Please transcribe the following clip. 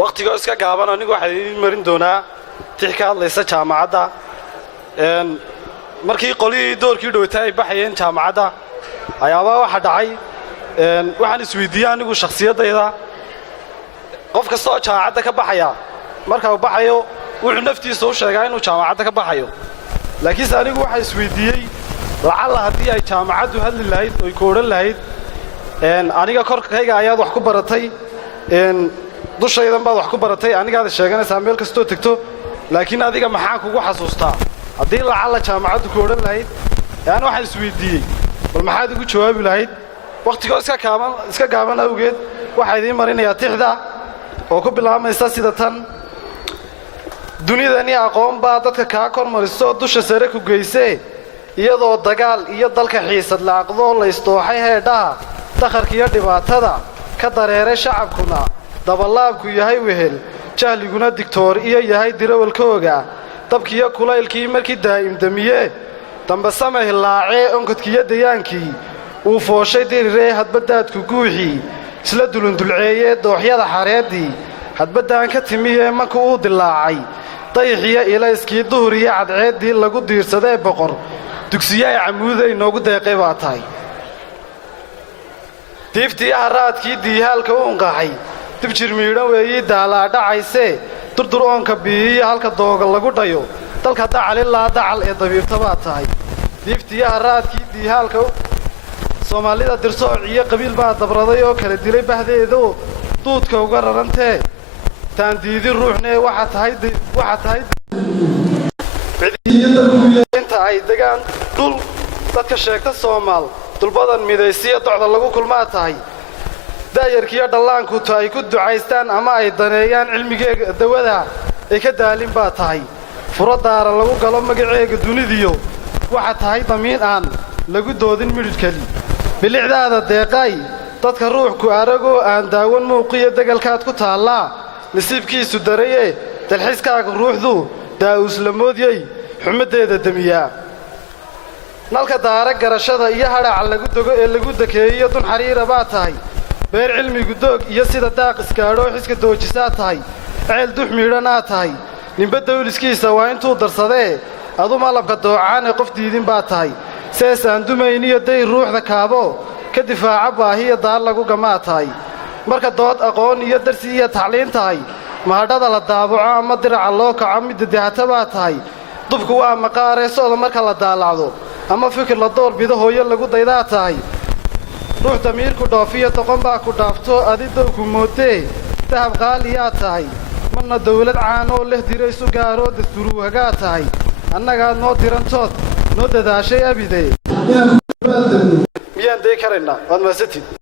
waqtiga iska gaaban anigu waxaan idin marin doonaa tix ka hadlaysa jaamacadda markii qolii doorkii dhawatay ay baxayeen jaamacadda ayaaba waxa dhacay waxaan isweydiiyay anigu shakhsiyadayda qof kasta oo jaamacadda ka baxaya marka uu baxayo wuxuu naftiisa u sheegaa inuu jaamacadda ka baxayo laakiin anigu waxaan isweydiiyay lacala haddii ay jaamacaddu hadli lahayd oo ay kooran lahayd aniga korkayga ayaad wax ku baratay dushaydan baad wax ku baratay anigaad sheeganaysaa meel kastoo tagto laakiin adiga maxaan kugu xasuustaa haddii lacala jaamacaddu kooran lahayd aan waxaan isweydiiyey bal maxaad ugu jawaabi lahayd waqtiga iska gaaban awgeed waxaa idiin marinayaa tixda oo ku bilaabaysa sida tan dunidani aqoon baa dadka kaa kormariso dusha sare ku geysee iyadoo dagaal iyo dalka xiisad laaqdoo la isdooxay heedhaha dakharka iyo dhibaatada ka dareeray shacabkuna dabalaabku yahay wehel jahliguna digtoor iyo yahay dirawalkooga dabkiiyo kulaylkii markii daa'imdamiyee dambasama hilaacee onkodkiiyo dayaankii uu fooshay diriree hadbadaadku guuxii isla dulundulceeyee dooxyada xareeddii hadbaddaan ka timiyee marka uu dilaacay dayixiyo ilayskii duhur iyo cadceeddii lagu diirsadee boqor dugsiyaha camuuda inoogu deeqay baa tahay diiftii haraadkii diihaalka u unqaxay dib jir miidhan weeyii daalaadhacaysee durdur oonka biiyiyo halka dooga lagu dhayo dalka dacalilaa dacal ee dabiibta baa tahay diiftii haraadkii diihaalka soomaalida dirsooc iyo qabiil baa dabraday oo kala dilay bahdeedoo duudka uga rarantee taandiidi ruuxnee waxa tahay inta ay degaan dhul dadka sheegta Soomaal dulbadan midaysiya docda lagu kulmaa tahay daayarkiyo dhallaanku ay ku ducaystaan ama ay daneeyaan cilmigeega dawada ay ka daalin baa tahay furadaara lagu galo magaceega dunidiyo waxa tahay damiin aan lagu doodin midhkali bilicdaada deeqay dadka ruuxku aragoo aan daawan muuqiyo dagalkaad ku taallaa nasiibkiisu darayee dalxiiskaaga ruuxdu daa'uuslamoodiyey xumadeeda damiyaa nalka daara garashada iyo hadhaaca lagu dogo ee lagu dakeeyo dun xariira baa tahay beer cilmigu doog iyo sida daaq iskaadhoo xiska doojisaa tahay ceel dux miidhanaa tahay ninba dawliskiisa waa intuu darsadee adu malabka doocaan ee qof diidin baa tahay seesaan dumayniyo day ruuxda kaabo ka difaaca baahiya daar lagu gamaa tahay marka dood aqoon iyo darsi iyo tacliin tahay mahadhada la daabaco ama diraca loo kaco midda dahata baa tahay dubku waa maqaaree sooda marka la daalacdo ama fikir la door bido hooyo lagu daydaa tahay ruux damiirku dhoofiyo doqon baa ku dhaafto adi dowku moodee dahab qaaliyaa tahay marna dawlad caanoo leh diraysu gaaroo dasturuuhagaa tahay annagaad noo dirantood noo dadaashay abidee miyaan day karaynaa waad maasatid